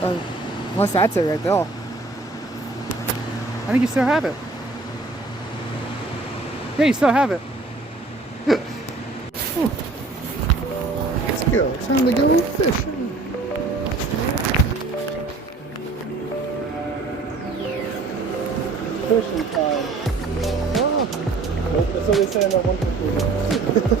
Unless that's it right there. I think you still have it. Yeah, you still have it. Let's go. Time to go fishing. Fishing time. Oh. That's what they say in that one conclusion.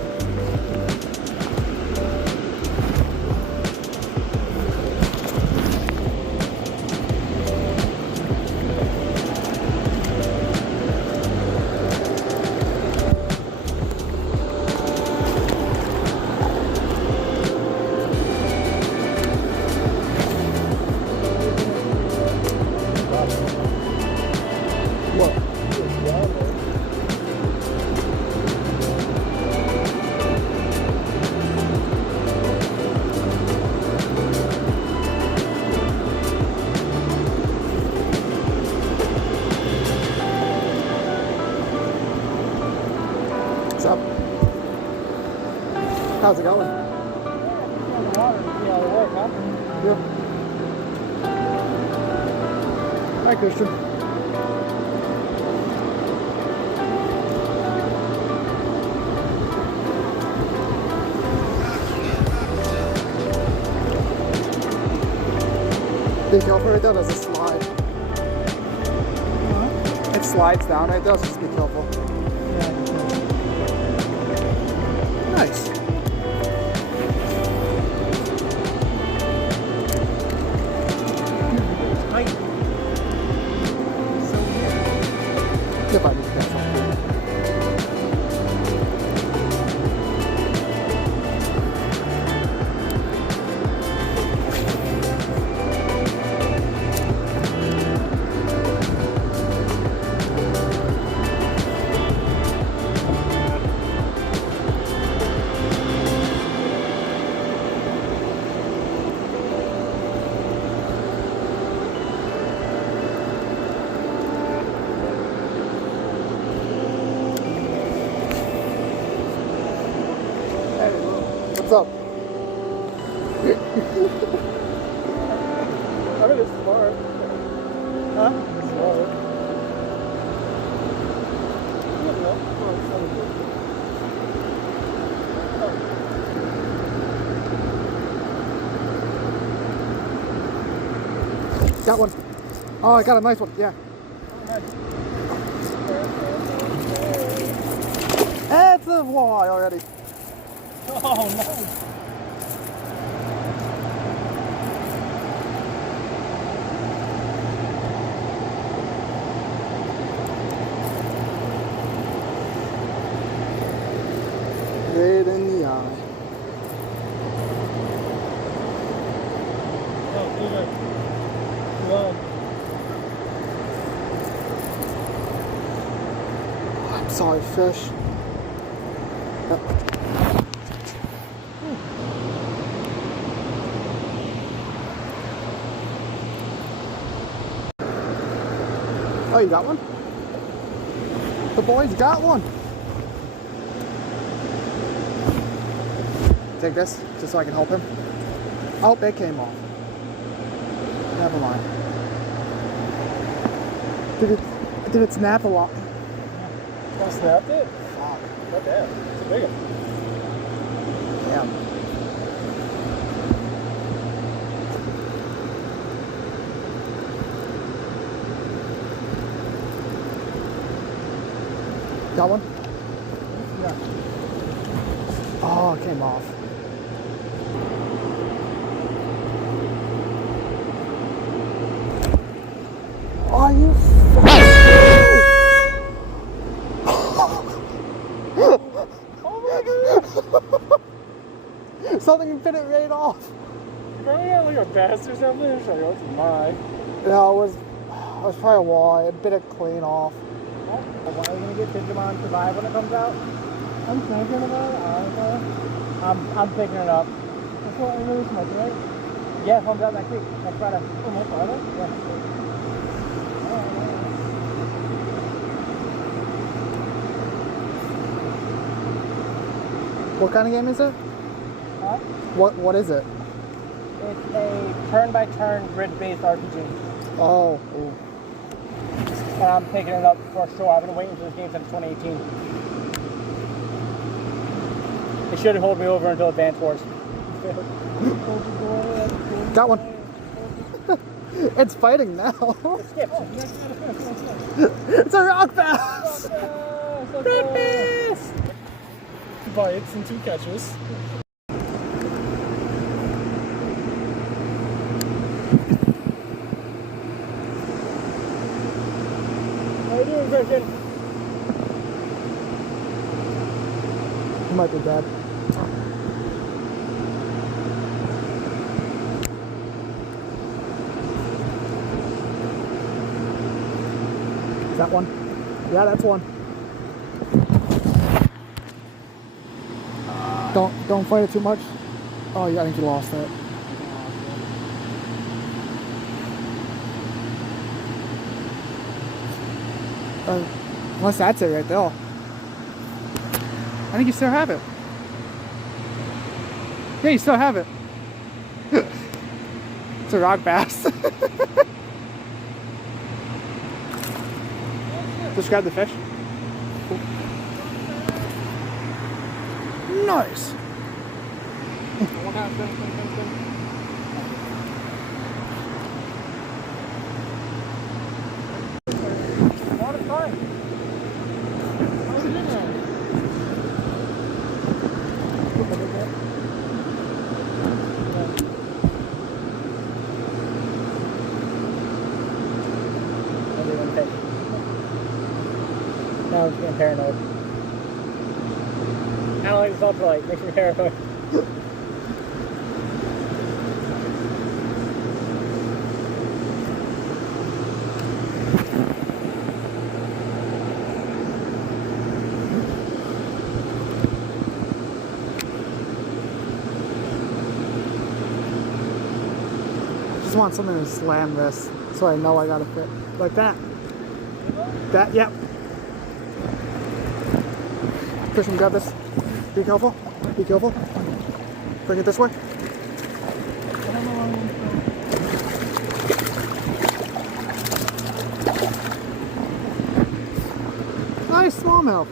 What's up? How's it going? Yeah. Hi, Christian. Be careful right there, there's a slide. It slides down right there, so just be careful. Nice. If I just get something. What's up? I mean, it's smart. Huh? It's smart. You know, Got one. Oh, I got a nice one. Yeah. That's a walleye already. oh, nice. Right in the eye. Oh, good. Well, I'm sorry, fish. Oh, you got one? The boys got one. Take this, just so I can help him. Oh, it came off. Never mind. Did it snap a lot? I snapped it? Fuck. Not bad. It's a big one. Damn. Got one? Yeah. Oh, it came off. Are you Oh my god! Something fit it right off. You probably got like a bass or something? Or should I go to my? No, it was probably a walleye. It bit it clean off. Why are you gonna get Digimon Survive when it comes out? I'm thinking about it. I don't know. I'm picking it up. That's what I really smoking, right? Yeah, comes out next week. Next Friday. Oh, next Friday? Yeah. What kind of game is it? Huh? What is it? It's a turn-by-turn grid-based RPG. Oh. Ooh. And I'm picking it up for sure. I've been waiting for this game since 2018. It should hold me over until Advance Wars. Got one. It's fighting now. It's a rock bass. Rock bass. 2 bites and 2 catches. How you doing, Christian? He might be dead. Is that one? Yeah, that's one. Don't fight it too much. Oh yeah, I think you lost it. Unless that's it right there. I think you still have it. Yeah, you still have it. It's a rock bass. Just grab the fish. Cool. Nice. Now I'm just getting paranoid. I don't like this ultralight, makes me paranoid. Just want something to slam this so I know I got to fit. Like that. That, yep. Christian, grab this. Be careful. Be careful. Bring it this way. Nice smallmouth.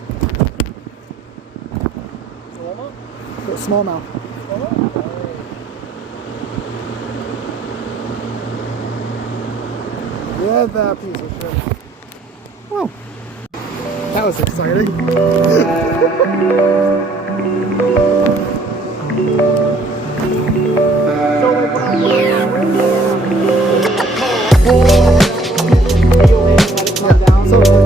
Smallmouth? Smallmouth. Yeah, that piece of shit. Whoa. That was exciting. So